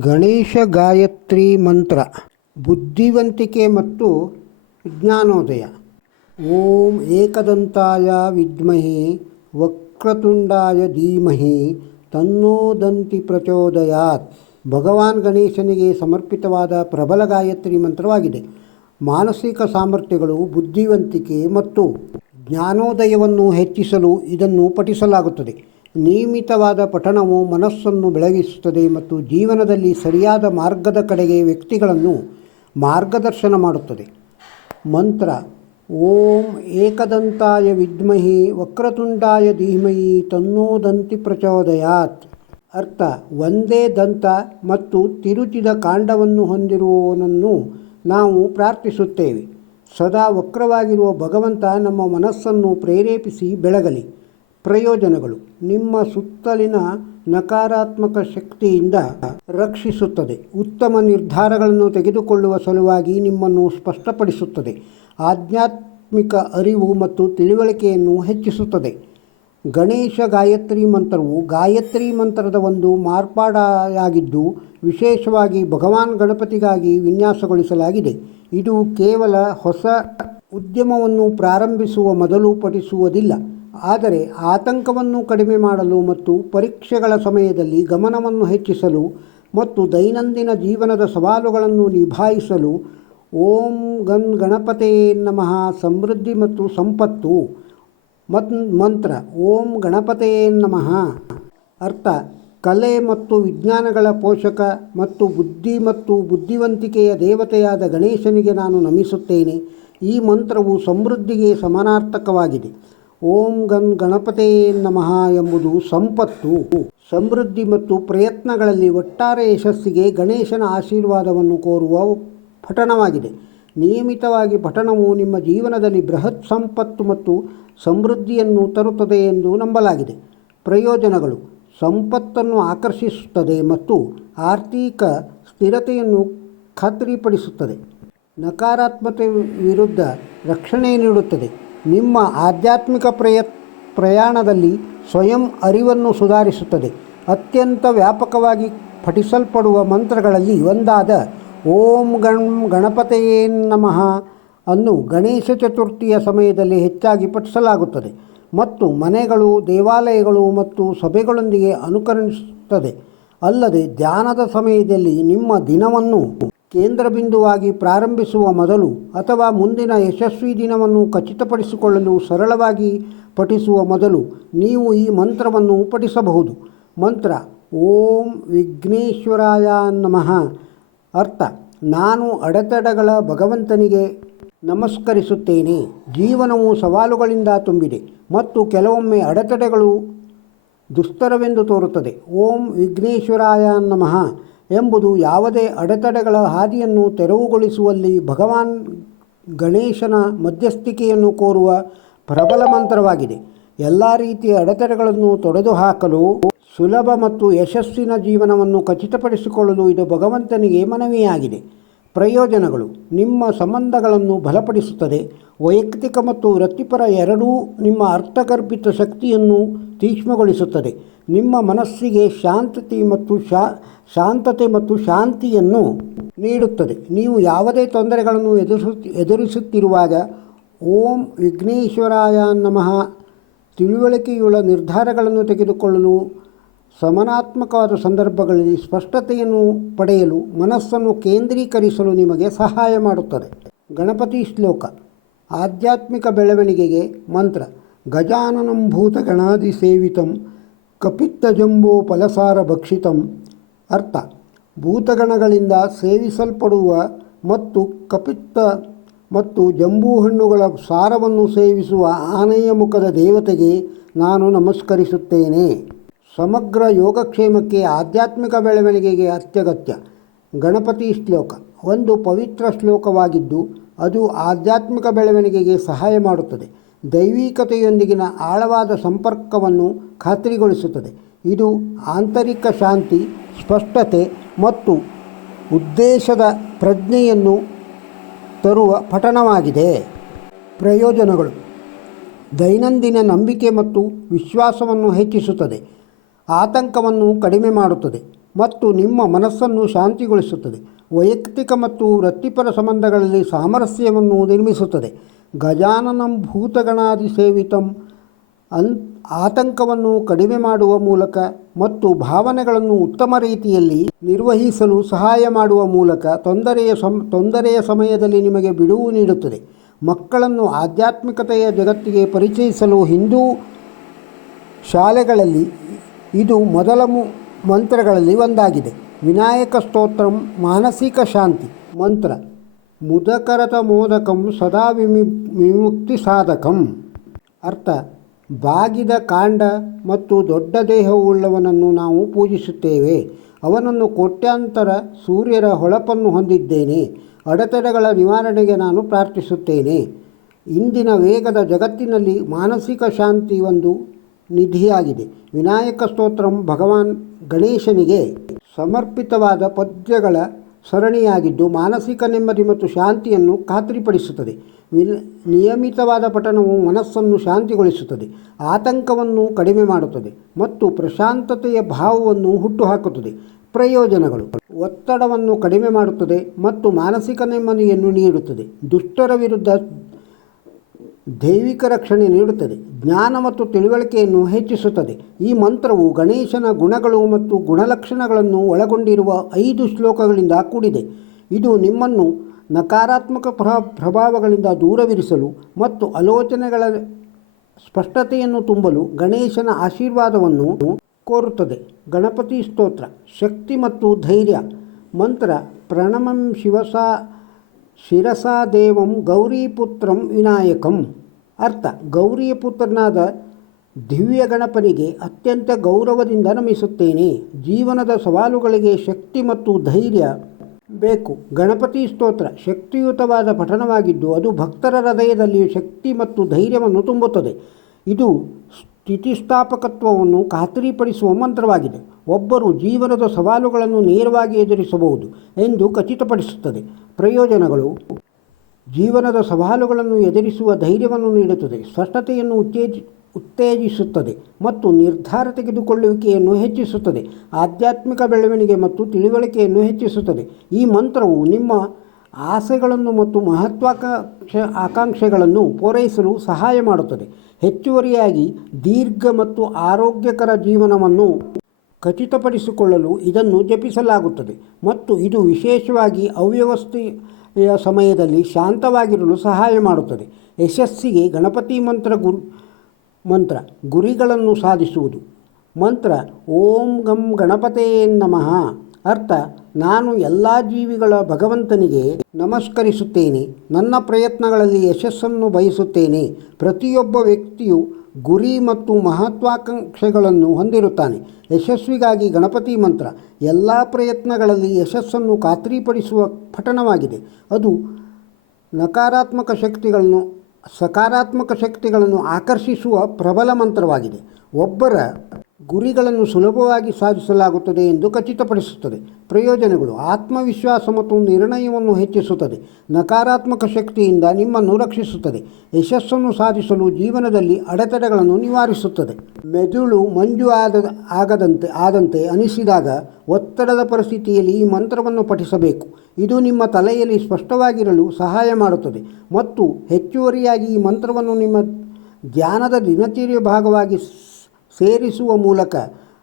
ಗಣೇಶ ಗಾಯತ್ರಿ ಮಂತ್ರ, ಬುದ್ಧಿವಂತಿಕೆ ಮತ್ತು ಜ್ಞಾನೋದಯ. ಓಂ ಏಕದಂತಾಯ ವಿದ್ಮಹಿ, ವಕ್ರತುಂಡಾಯ ಧೀಮಹಿ, ತನ್ನೋ ದಂತಿ ಪ್ರಚೋದಯಾತ್. ಭಗವಾನ್ ಗಣೇಶನಿಗೆ ಸಮರ್ಪಿತವಾದ ಪ್ರಬಲ ಗಾಯತ್ರಿ ಮಂತ್ರವಾಗಿದೆ. ಮಾನಸಿಕ ಸಾಮರ್ಥ್ಯಗಳು, ಬುದ್ಧಿವಂತಿಕೆ ಮತ್ತು ಜ್ಞಾನೋದಯವನ್ನು ಹೆಚ್ಚಿಸಲು ಇದನ್ನು ಪಠಿಸಲಾಗುತ್ತದೆ. ನಿಯಮಿತವಾದ ಪಠಣವು ಮನಸ್ಸನ್ನು ಬೆಳಗಿಸುತ್ತದೆ ಮತ್ತು ಜೀವನದಲ್ಲಿ ಸರಿಯಾದ ಮಾರ್ಗದ ಕಡೆಗೆ ವ್ಯಕ್ತಿಗಳನ್ನು ಮಾರ್ಗದರ್ಶನ ಮಾಡುತ್ತದೆ. ಮಂತ್ರ, ಓಂ ಏಕದಂತಾಯ ವಿದ್ಮಹಿ ವಕ್ರತುಂಡಾಯ ಧೀಮಹಿ ತನ್ನೋ ದಂತಿ ಪ್ರಚೋದಯಾತ್. ಅರ್ಥ, ಒಂದೇ ದಂತ ಮತ್ತು ತಿರುಚಿದ ಕಾಂಡವನ್ನು ಹೊಂದಿರುವವನನ್ನು ನಾವು ಪ್ರಾರ್ಥಿಸುತ್ತೇವೆ. ಸದಾ ವಕ್ರವಾಗಿರುವ ಭಗವಂತ ನಮ್ಮ ಮನಸ್ಸನ್ನು ಪ್ರೇರೇಪಿಸಿ ಬೆಳಗಲಿ. ಪ್ರಯೋಜನಗಳು. ನಿಮ್ಮ ಸುತ್ತಲಿನ ನಕಾರಾತ್ಮಕ ಶಕ್ತಿಯಿಂದ ರಕ್ಷಿಸುತ್ತದೆ. ಉತ್ತಮ ನಿರ್ಧಾರಗಳನ್ನು ತೆಗೆದುಕೊಳ್ಳುವ ಸಲುವಾಗಿ ನಿಮ್ಮನ್ನು ಸ್ಪಷ್ಟಪಡಿಸುತ್ತದೆ. ಆಧ್ಯಾತ್ಮಿಕ ಅರಿವು ಮತ್ತು ತಿಳಿವಳಿಕೆಯನ್ನು ಹೆಚ್ಚಿಸುತ್ತದೆ. ಗಣೇಶ ಗಾಯತ್ರಿ ಮಂತ್ರವು ಗಾಯತ್ರಿ ಮಂತ್ರದ ಒಂದು ಮಾರ್ಪಾಡಾಗಿದ್ದು, ವಿಶೇಷವಾಗಿ ಭಗವಾನ್ ಗಣಪತಿಗಾಗಿ ವಿನ್ಯಾಸಗೊಳಿಸಲಾಗಿದೆ. ಇದು ಕೇವಲ ಹೊಸ ಉದ್ಯಮವನ್ನು ಪ್ರಾರಂಭಿಸುವ ಮೊದಲು ಪಠಿಸುವುದಿಲ್ಲ. ಆದರೆ ಆತಂಕವನ್ನು ಕಡಿಮೆ ಮಾಡಲು ಮತ್ತು ಪರೀಕ್ಷೆಗಳ ಸಮಯದಲ್ಲಿ ಗಮನವನ್ನು ಹೆಚ್ಚಿಸಲು ಮತ್ತು ದೈನಂದಿನ ಜೀವನದ ಸವಾಲುಗಳನ್ನು ನಿಭಾಯಿಸಲು ಓಂ ಗನ್ ಗಣಪತೇ ನಮಃ ಸಮೃದ್ಧಿ ಮತ್ತು ಸಂಪತ್ತು ಮತ್ ಮಂತ್ರ ಓಂ ಗಣಪತೇ ನಮಃ ಅರ್ಥ ಕಲೆ ಮತ್ತು ವಿಜ್ಞಾನಗಳ ಪೋಷಕ ಮತ್ತು ಬುದ್ಧಿ ಮತ್ತು ಬುದ್ಧಿವಂತಿಕೆಯ ದೇವತೆಯಾದ ಗಣೇಶನಿಗೆ ನಾನು ನಮಿಸುತ್ತೇನೆ. ಈ ಮಂತ್ರವು ಸಮೃದ್ಧಿಗೆ ಸಮಾನಾರ್ಥಕವಾಗಿದೆ. ಓಂ ಗನ್ ಗಣಪತೇ ನಮಃ ಎಂಬುದು ಸಂಪತ್ತು. ಸಮೃದ್ಧಿ ಮತ್ತು ಪ್ರಯತ್ನಗಳಲ್ಲಿ ಒಟ್ಟಾರೆ ಯಶಸ್ಸಿಗೆ ಗಣೇಶನ ಆಶೀರ್ವಾದವನ್ನು ಕೋರುವ ಪಠಣವಾಗಿದೆ. ನಿಯಮಿತವಾಗಿ ಪಠಣವು ನಿಮ್ಮ ಜೀವನದಲ್ಲಿ ಬೃಹತ್ ಸಂಪತ್ತು ಮತ್ತು ಸಮೃದ್ಧಿಯನ್ನು ತರುತ್ತದೆ ಎಂದು ನಂಬಲಾಗಿದೆ. ಪ್ರಯೋಜನಗಳು. ಸಂಪತ್ತನ್ನು ಆಕರ್ಷಿಸುತ್ತದೆ ಮತ್ತು ಆರ್ಥಿಕ ಸ್ಥಿರತೆಯನ್ನು ಖಾತ್ರಿಪಡಿಸುತ್ತದೆ. ನಕಾರಾತ್ಮಕತೆ ವಿರುದ್ಧ ರಕ್ಷಣೆ ನೀಡುತ್ತದೆ. ನಿಮ್ಮ ಆಧ್ಯಾತ್ಮಿಕ ಪ್ರಯ, ಪ್ರಯಾಣದಲ್ಲಿ ಸ್ವಯಂ ಅರಿವನ್ನು ಸುಧಾರಿಸುತ್ತದೆ. ಅತ್ಯಂತ ವ್ಯಾಪಕವಾಗಿ ಪಠಿಸಲ್ಪಡುವ ಮಂತ್ರಗಳಲ್ಲಿ ಒಂದಾದ ಓಂ ಗಣ್, ಗಣಪತೆಯೇ ನಮಃ ಅನ್ನು ಗಣೇಶ ಚತುರ್ಥಿಯ ಸಮಯದಲ್ಲಿ ಹೆಚ್ಚಾಗಿ ಪಠಿಸಲಾಗುತ್ತದೆ ಮತ್ತು ಮನೆಗಳು, ದೇವಾಲಯಗಳು ಮತ್ತು ಸಭೆಗಳೊಂದಿಗೆ ಅನುಕರಿಸುತ್ತದೆ ಅಲ್ಲದೆ ಧ್ಯಾನದ ಸಮಯದಲ್ಲಿ ನಿಮ್ಮ ದಿನವನ್ನು ಕೇಂದ್ರ ಬಿಂದುವಾಗಿ ಪ್ರಾರಂಭಿಸುವ ಮೊದಲು ಅಥವಾ ಮುಂದಿನ ಯಶಸ್ವಿ ದಿನವನ್ನು ಖಚಿತಪಡಿಸಿಕೊಳ್ಳಲು ಸರಳವಾಗಿ ಪಠಿಸುವ ಮೊದಲು ನೀವು ಈ ಮಂತ್ರವನ್ನು ಪಠಿಸಬಹುದು ಮಂತ್ರ ಓಂ ವಿಘ್ನೇಶ್ವರಾಯ ನಮಃ. ಅರ್ಥ, ನಾನು ಅಡೆತಡೆಗಳ ಭಗವಂತನಿಗೆ ನಮಸ್ಕರಿಸುತ್ತೇನೆ. ಜೀವನವು ಸವಾಲುಗಳಿಂದ ತುಂಬಿದೆ ಮತ್ತು ಕೆಲವೊಮ್ಮೆ ಅಡೆತಡೆಗಳು ದುಸ್ತರವೆಂದು ತೋರುತ್ತದೆ. ಓಂ ವಿಘ್ನೇಶ್ವರಾಯ ನಮಃ. ಎಂಬುದು ಯಾವುದೇ ಅಡೆತಡೆಗಳ ಹಾದಿಯನ್ನು ತೆರವುಗೊಳಿಸುವಲ್ಲಿ ಭಗವಾನ್ ಗಣೇಶನ ಮಧ್ಯಸ್ಥಿಕೆಯನ್ನು ಕೋರುವ ಪ್ರಬಲ ಮಂತ್ರವಾಗಿದೆ. ಎಲ್ಲ ರೀತಿಯ ಅಡೆತಡೆಗಳನ್ನು ತೊಡೆದುಹಾಕಲು ಸುಲಭ ಮತ್ತು ಯಶಸ್ಸಿನ ಜೀವನವನ್ನು ಖಚಿತಪಡಿಸಿಕೊಳ್ಳಲು ಇದು ಭಗವಂತನಿಗೆ ಮನವಿಯಾಗಿದೆ. ಪ್ರಯೋಜನಗಳು. ನಿಮ್ಮ ಸಂಬಂಧಗಳನ್ನು ಬಲಪಡಿಸುತ್ತದೆ. ವೈಯಕ್ತಿಕ ಮತ್ತು ವೃತ್ತಿಪರ ಎರಡೂ ನಿಮ್ಮ ಅರ್ಥಗರ್ಭಿತ ಶಕ್ತಿಯನ್ನು ತೀಕ್ಷ್ಣಗೊಳಿಸುತ್ತದೆ. ನಿಮ್ಮ ಮನಸ್ಸಿಗೆ ಶಾಂತತೆ ಮತ್ತು ಶಾ, ಶಾಂತತೆ ಮತ್ತು ಶಾಂತಿಯನ್ನು ನೀಡುತ್ತದೆ. ನೀವು ಯಾವುದೇ ತೊಂದರೆಗಳನ್ನು ಎದುರಿಸು ಎದುರಿಸುತ್ತಿರುವಾಗ ಓಂ ವಿಘ್ನೇಶ್ವರಾಯ ನಮಃ. ತಿಳುವಳಿಕೆಯುಳ್ಳ ನಿರ್ಧಾರಗಳನ್ನು ತೆಗೆದುಕೊಳ್ಳಲು ಸಮನಾತ್ಮಕವಾದ ಸಂದರ್ಭಗಳಲ್ಲಿ ಸ್ಪಷ್ಟತೆಯನ್ನು ಪಡೆಯಲು ಮನಸ್ಸನ್ನು ಕೇಂದ್ರೀಕರಿಸಲು ನಿಮಗೆ ಸಹಾಯ ಮಾಡುತ್ತದೆ. ಗಣಪತಿ ಶ್ಲೋಕ, ಆಧ್ಯಾತ್ಮಿಕ ಬೆಳವಣಿಗೆಗೆ ಮಂತ್ರ, ಗಜಾನನಂ ಗಣಾದಿ ಸೇವಿತಂ ಕಪಿತ್ತಜಂಬೋ ಫಲಸಾರ ಭಕ್ಷಿತಂ. ಅರ್ಥ, ಭೂತಗಣಗಳಿಂದ ಸೇವಿಸಲ್ಪಡುವ ಮತ್ತು ಕಪಿತ್ತ ಮತ್ತು ಜಂಬೂ ಹಣ್ಣುಗಳ ಸಾರವನ್ನು ಸೇವಿಸುವ ಆನೆಯ ಮುಖದ ದೇವತೆಗೆ ನಾನು ನಮಸ್ಕರಿಸುತ್ತೇನೆ. ಸಮಗ್ರ ಯೋಗಕ್ಷೇಮಕ್ಕೆ ಆಧ್ಯಾತ್ಮಿಕ ಬೆಳವಣಿಗೆಗೆ ಅತ್ಯಗತ್ಯ. ಗಣಪತಿ ಶ್ಲೋಕ. ಒಂದು ಪವಿತ್ರ ಶ್ಲೋಕವಾಗಿದ್ದು, ಅದು ಆಧ್ಯಾತ್ಮಿಕ ಬೆಳವಣಿಗೆಗೆ ಸಹಾಯ ಮಾಡುತ್ತದೆ. ದೈವಿಕತೆಯೊಂದಿಗಿನ ಆಳವಾದ ಸಂಪರ್ಕವನ್ನು ಖಾತ್ರಿಗೊಳಿಸುತ್ತದೆ. ಇದು ಆಂತರಿಕ ಶಾಂತಿ, ಸ್ಪಷ್ಟತೆ ಮತ್ತು ಉದ್ದೇಶದ ಪ್ರಜ್ಞೆಯನ್ನು ತರುವ ಪಠಣವಾಗಿದೆ. ಪ್ರಯೋಜನಗಳು. ದೈನಂದಿನ ನಂಬಿಕೆ ಮತ್ತು ವಿಶ್ವಾಸವನ್ನು ಹೆಚ್ಚಿಸುತ್ತದೆ. ಆತಂಕವನ್ನು ಕಡಿಮೆ ಮಾಡುತ್ತದೆ ಮತ್ತು ನಿಮ್ಮ ಮನಸ್ಸನ್ನು ಶಾಂತಿಗೊಳಿಸುತ್ತದೆ. ವೈಯಕ್ತಿಕ ಮತ್ತು ವೃತ್ತಿಪರ ಸಂಬಂಧಗಳಲ್ಲಿ ಸಾಮರಸ್ಯವನ್ನು ನಿರ್ಮಿಸುತ್ತದೆ. ಗಜಾನನಂ ಭೂತಗಣಾದಿ ಸೇವಿತಂ. ಅನ್, ಆತಂಕವನ್ನು ಕಡಿಮೆ ಮಾಡುವ ಮೂಲಕ ಮತ್ತು ಭಾವನೆಗಳನ್ನು ಉತ್ತಮ ರೀತಿಯಲ್ಲಿ ನಿರ್ವಹಿಸಲು ಸಹಾಯ ಮಾಡುವ ಮೂಲಕ ತೊಂದರೆಯ ಸಂ ತೊಂದರೆಯ ಸಮಯದಲ್ಲಿ ನಿಮಗೆ ಬಿಡುವು ನೀಡುತ್ತದೆ. ಮಕ್ಕಳನ್ನು ಆಧ್ಯಾತ್ಮಿಕತೆಯ ಜಗತ್ತಿಗೆ ಪರಿಚಯಿಸಲು ಹಿಂದೂ ಶಾಲೆಗಳಲ್ಲಿ ಇದು ಮೊದಲ ಮಂತ್ರಗಳಲ್ಲಿ ಒಂದಾಗಿದೆ. ವಿನಾಯಕ ಸ್ತೋತ್ರಂ ಮಾನಸಿಕ ಶಾಂತಿ. ಮಂತ್ರ, ಮುದಕರತ ಮೋದಕಂ ಸದಾ ವಿಮಿ, ವಿಮುಕ್ತಿ ಸಾಧಕಂ. ಅರ್ಥ, ಬಾಗಿದ ಕಾಂಡ ಮತ್ತು ದೊಡ್ಡ ದೇಹವುಳ್ಳವನನ್ನು ನಾವು ಪೂಜಿಸುತ್ತೇವೆ. ಅವನನ್ನು ಕೋಟ್ಯಾಂತರ ಸೂರ್ಯರ ಹೊಳಪನ್ನು ಹೊಂದಿದ್ದೇನೆ. ಅಡೆತಡೆಗಳ ನಿವಾರಣೆಗೆ ನಾನು ಪ್ರಾರ್ಥಿಸುತ್ತೇನೆ. ಇಂದಿನ ವೇಗದ ಜಗತ್ತಿನಲ್ಲಿ ಮಾನಸಿಕ ಶಾಂತಿ ಒಂದು ನಿಧಿಯಾಗಿದೆ. ವಿನಾಯಕ ಸ್ತೋತ್ರಂ ಭಗವಾನ್ ಗಣೇಶನಿಗೆ ಸಮರ್ಪಿತವಾದ ಪದ್ಯಗಳ ಸರಣಿಯಾಗಿದ್ದು ಮಾನಸಿಕ ನೆಮ್ಮದಿ ಮತ್ತು ಶಾಂತಿಯನ್ನು ಖಾತ್ರಿಪಡಿಸುತ್ತದೆ. ನಿಯಮಿತವಾದ ಪಠಣವು ಮನಸ್ಸನ್ನು ಶಾಂತಿಗೊಳಿಸುತ್ತದೆ. ಆತಂಕವನ್ನು ಕಡಿಮೆ ಮಾಡುತ್ತದೆ ಮತ್ತು ಪ್ರಶಾಂತತೆಯ ಭಾವವನ್ನು ಹುಟ್ಟುಹಾಕುತ್ತದೆ. ಪ್ರಯೋಜನಗಳು. ಒತ್ತಡವನ್ನು ಕಡಿಮೆ ಮಾಡುತ್ತದೆ ಮತ್ತು ಮಾನಸಿಕ ನೆಮ್ಮದಿಯನ್ನು ನೀಡುತ್ತದೆ. ದುಷ್ಟರ ವಿರುದ್ಧ ದೈವಿಕ ರಕ್ಷಣೆ ನೀಡುತ್ತದೆ. ಜ್ಞಾನ ಮತ್ತು ತಿಳುವಳಿಕೆಯನ್ನು ಹೆಚ್ಚಿಸುತ್ತದೆ. ಈ ಮಂತ್ರವು ಗಣೇಶನ ಗುಣಗಳು ಮತ್ತು ಗುಣಲಕ್ಷಣಗಳನ್ನು ಒಳಗೊಂಡಿರುವ ಐದು ಶ್ಲೋಕಗಳಿಂದ ಕೂಡಿದೆ. ಇದು ನಿಮ್ಮನ್ನು ನಕಾರಾತ್ಮಕ ಪ್ರ, ಪ್ರಭಾವಗಳಿಂದ ದೂರವಿರಿಸಲು ಮತ್ತು ಆಲೋಚನೆಗಳ ಸ್ಪಷ್ಟತೆಯನ್ನು ತುಂಬಲು ಗಣೇಶನ ಆಶೀರ್ವಾದವನ್ನು ಕೋರುತ್ತದೆ. ಗಣಪತಿ ಸ್ತೋತ್ರ, ಶಕ್ತಿ ಮತ್ತು ಧೈರ್ಯ. ಮಂತ್ರ, ಪ್ರಣಮಂ ಶಿವಸಾ ಶಿರಸಾ ದೇವಂ ಗೌರೀಪುತ್ರಂ ವಿನಾಯಕಂ. ಅರ್ಥ ಗೌರಿಯ ಪುತ್ರನಾದ ದಿವ್ಯ ಗಣಪನಿಗೆ ಅತ್ಯಂತ ಗೌರವದಿಂದ ನಮಿಸುತ್ತೇನೆ. ಜೀವನದ ಸವಾಲುಗಳಿಗೆ ಶಕ್ತಿ ಮತ್ತು ಧೈರ್ಯ ಬೇಕು. ಗಣಪತಿ ಸ್ತೋತ್ರ ಶಕ್ತಿಯುತವಾದ ಪಠನವಾಗಿದ್ದು ಅದು ಭಕ್ತರ ಹೃದಯದಲ್ಲಿ ಶಕ್ತಿ ಮತ್ತು ಧೈರ್ಯವನ್ನು ತುಂಬುತ್ತದೆ. ಇದು ಸ್ಥಿತಿಸ್ಥಾಪಕತ್ವವನ್ನು ಖಾತರಿಪಡಿಸುವ ಮಂತ್ರವಾಗಿದೆ. ಒಬ್ಬರು ಜೀವನದ ಸವಾಲುಗಳನ್ನು ನೇರವಾಗಿ ಎದುರಿಸಬಹುದು ಎಂದು ಖಚಿತಪಡಿಸುತ್ತದೆ. ಪ್ರಯೋಜನಗಳು. ಜೀವನದ ಸವಾಲುಗಳನ್ನು ಎದುರಿಸುವ ಧೈರ್ಯವನ್ನು ನೀಡುತ್ತದೆ, ಸ್ಪಷ್ಟತೆಯನ್ನು ಉತ್ತೇಜಿ, ಉತ್ತೇಜಿಸುತ್ತದೆ ಮತ್ತು ನಿರ್ಧಾರ ತೆಗೆದುಕೊಳ್ಳುವಿಕೆಯನ್ನು ಹೆಚ್ಚಿಸುತ್ತದೆ, ಆಧ್ಯಾತ್ಮಿಕ ಬೆಳವಣಿಗೆ ಮತ್ತು ತಿಳುವಳಿಕೆಯನ್ನು ಹೆಚ್ಚಿಸುತ್ತದೆ. ಈ ಮಂತ್ರವು ನಿಮ್ಮ ಆಸೆಗಳನ್ನು ಮತ್ತು ಮಹತ್ವಾಕಾಂಕ್ಷ, ಆಕಾಂಕ್ಷೆಗಳನ್ನು ಪೂರೈಸಲು ಸಹಾಯ ಮಾಡುತ್ತದೆ. ಹೆಚ್ಚುವರಿಯಾಗಿ ದೀರ್ಘ ಮತ್ತು ಆರೋಗ್ಯಕರ ಜೀವನವನ್ನು ಖಚಿತಪಡಿಸಿಕೊಳ್ಳಲು ಇದನ್ನು ಜಪಿಸಲಾಗುತ್ತದೆ ಮತ್ತು ಇದು ವಿಶೇಷವಾಗಿ ಅವ್ಯವಸ್ಥೆಯ ಸಮಯದಲ್ಲಿ ಶಾಂತವಾಗಿರಲು ಸಹಾಯ ಮಾಡುತ್ತದೆ. ಯಶಸ್ಸಿಗೆ ಗಣಪತಿ ಮಂತ್ರ ಗುರು, ಮಂತ್ರ, ಗುರಿಗಳನ್ನು ಸಾಧಿಸುವುದು. ಮಂತ್ರ, ಓಂ ಗಂ ಗಣಪತೇ ನಮಃ, ಅರ್ಥ, ನಾನು ಎಲ್ಲ ಜೀವಿಗಳ ಭಗವಂತನಿಗೆ ನಮಸ್ಕರಿಸುತ್ತೇನೆ, ನನ್ನ ಪ್ರಯತ್ನಗಳಲ್ಲಿ ಯಶಸ್ಸನ್ನು ಬಯಸುತ್ತೇನೆ. ಪ್ರತಿಯೊಬ್ಬ ವ್ಯಕ್ತಿಯು ಗುರಿ ಮತ್ತು ಮಹತ್ವಾಕಾಂಕ್ಷೆಗಳನ್ನು ಹೊಂದಿರುತ್ತಾನೆ. ಯಶಸ್ವಿಗಾಗಿ ಗಣಪತಿ ಮಂತ್ರ, ಎಲ್ಲ ಪ್ರಯತ್ನಗಳಲ್ಲಿ ಯಶಸ್ಸನ್ನು ಖಾತ್ರಿಪಡಿಸುವ ಪಠಣವಾಗಿದೆ. ಅದು ನಕಾರಾತ್ಮಕ ಶಕ್ತಿಗಳನ್ನು, ಸಕಾರಾತ್ಮಕ ಶಕ್ತಿಗಳನ್ನು ಆಕರ್ಷಿಸುವ ಪ್ರಬಲ ಮಂತ್ರವಾಗಿದೆ. ಒಬ್ಬರ ಗುರಿಗಳನ್ನು ಸುಲಭವಾಗಿ ಸಾಧಿಸಲಾಗುತ್ತದೆ ಎಂದು ಖಚಿತಪಡಿಸುತ್ತದೆ. ಪ್ರಯೋಜನಗಳು, ಆತ್ಮವಿಶ್ವಾಸ ಮತ್ತು ನಿರ್ಣಯವನ್ನು ಹೆಚ್ಚಿಸುತ್ತದೆ. ನಕಾರಾತ್ಮಕ ಶಕ್ತಿಯಿಂದ ನಿಮ್ಮನ್ನು ರಕ್ಷಿಸುತ್ತದೆ. ಯಶಸ್ಸನ್ನು ಸಾಧಿಸಲು ಜೀವನದಲ್ಲಿ ಅಡೆತಡೆಗಳನ್ನು ನಿವಾರಿಸುತ್ತದೆ. ಮೆದುಳು ಮಂಜು ಆದ, ಆಗದಂತೆ, ಆದಂತೆ ಅನಿಸಿದಾಗ ಒತ್ತಡದ ಪರಿಸ್ಥಿತಿಯಲ್ಲಿ ಈ ಮಂತ್ರವನ್ನು ಪಠಿಸಬೇಕು. ಇದು ನಿಮ್ಮ ತಲೆಯಲ್ಲಿ ಸ್ಪಷ್ಟವಾಗಿರಲು ಸಹಾಯ ಮಾಡುತ್ತದೆ ಮತ್ತು ಹೆಚ್ಚುವರಿಯಾಗಿ ಈ ಮಂತ್ರವನ್ನು ನಿಮ್ಮ ಧ್ಯಾನದ ದಿನಚರಿಯ ಭಾಗವಾಗಿ ಸೇರಿಸುವ ಮೂಲಕ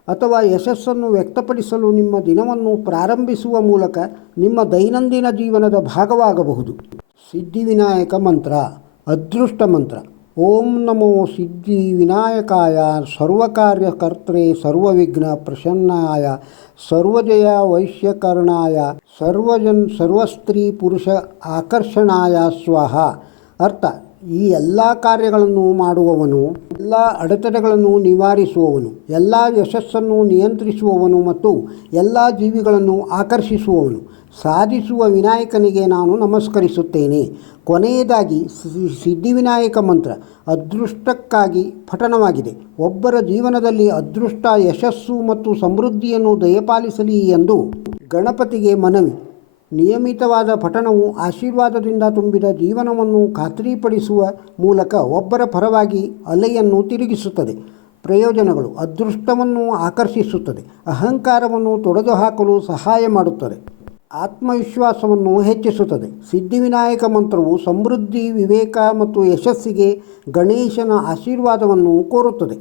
ಅಥವಾ ಯಶಸ್ಸನ್ನು ವ್ಯಕ್ತಪಡಿಸಲು ನಿಮ್ಮ ದಿನವನ್ನು ಪ್ರಾರಂಭಿಸುವ ಮೂಲಕ ನಿಮ್ಮ ದೈನಂದಿನ ಜೀವನದ ಭಾಗವಾಗಬಹುದು. ಸಿದ್ಧಿವಿನಾಯಕ ಮಂತ್ರ, ಅದೃಷ್ಟ ಮಂತ್ರ. ಓಂ ನಮೋ ಸಿದ್ಧಿ ವಿನಾಯಕಾಯ ಸರ್ವಕಾರ್ಯಕರ್ತ್ರೆ ಸರ್ವವಿಘ್ನ ಪ್ರಸನ್ನಾಯ ಸರ್ವಜಯ ವೈಶ್ಯಕರ್ಣಾಯ, ಸರ್ವಜನ್, ಸರ್ವಸ್ತ್ರೀ ಪುರುಷ ಆಕರ್ಷಣಾಯ ಸ್ವಾಹ. ಅರ್ಥ. ಈ ಎಲ್ಲ ಕಾರ್ಯಗಳನ್ನು ಮಾಡುವವನು, ಎಲ್ಲ ಅಡೆತಡೆಗಳನ್ನು ನಿವಾರಿಸುವವನು, ಎಲ್ಲ ಯಶಸ್ಸನ್ನು ನಿಯಂತ್ರಿಸುವವನು ಮತ್ತು ಎಲ್ಲ ಜೀವಿಗಳನ್ನು ಆಕರ್ಷಿಸುವವನು. ಸಾಧಿಸುವ ವಿನಾಯಕನಿಗೆ ನಾನು ನಮಸ್ಕರಿಸುತ್ತೇನೆ. ಕೊನೆಯದಾಗಿ ಸಿದ್ಧಿವಿನಾಯಕ ಮಂತ್ರ, ಅದೃಷ್ಟಕ್ಕಾಗಿ ಪಠಣವಾಗಿದೆ. ಒಬ್ಬರ ಜೀವನದಲ್ಲಿ ಅದೃಷ್ಟ, ಯಶಸ್ಸು ಮತ್ತು ಸಮೃದ್ಧಿಯನ್ನು ದಯಪಾಲಿಸಲಿ ಎಂದು ಗಣಪತಿಗೆ ಮನವಿ. ನಿಯಮಿತವಾದ ಪಠಣವು ಆಶೀರ್ವಾದದಿಂದ ತುಂಬಿದ ಜೀವನವನ್ನು ಖಾತ್ರಿಪಡಿಸುವ ಮೂಲಕ ಒಬ್ಬರ ಪರವಾಗಿ ಅಲೆಯನ್ನು ತಿರುಗಿಸುತ್ತದೆ. ಪ್ರಯೋಜನಗಳು ಅದೃಷ್ಟವನ್ನು ಆಕರ್ಷಿಸುತ್ತದೆ. ಅಹಂಕಾರವನ್ನು ತೊಡೆದುಹಾಕಲು ಸಹಾಯ ಮಾಡುತ್ತದೆ. ಆತ್ಮವಿಶ್ವಾಸವನ್ನು ಹೆಚ್ಚಿಸುತ್ತದೆ. ಸಿದ್ಧಿವಿನಾಯಕ ಮಂತ್ರವು ಸಮೃದ್ಧಿ, ವಿವೇಕ ಮತ್ತು ಯಶಸ್ಸಿಗೆ ಗಣೇಶನ ಆಶೀರ್ವಾದವನ್ನು ಕೋರುತ್ತದೆ.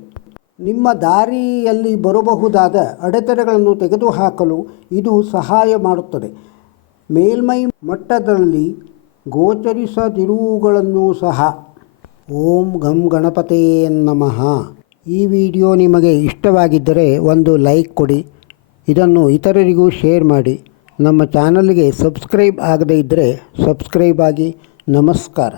ನಿಮ್ಮ ದಾರಿಯಲ್ಲಿ ಬರಬಹುದಾದ ಅಡೆತಡೆಗಳನ್ನು ತೆಗೆದುಹಾಕಲು ಇದು ಸಹಾಯ ಮಾಡುತ್ತದೆ. ಮೇಲ್ಮೈ ಮಟ್ಟದಲ್ಲಿ ಗೋಚರಿಸದಿರುವುಗಳನ್ನು ಸಹ. ಓಂ ಗಂ ಗಣಪತೇ ನಮಃ. ಈ ವಿಡಿಯೋ ನಿಮಗೆ ಇಷ್ಟವಾಗಿದ್ದರೆ ಒಂದು ಲೈಕ್ ಕೊಡಿ. ಇದನ್ನು ಇತರರಿಗೂ ಶೇರ್ ಮಾಡಿ. ನಮ್ಮ ಚಾನಲ್ಗೆ ಸಬ್ಸ್ಕ್ರೈಬ್ ಆಗದೇ ಇದ್ದರೆ ಸಬ್ಸ್ಕ್ರೈಬ್ ಆಗಿ. ನಮಸ್ಕಾರ.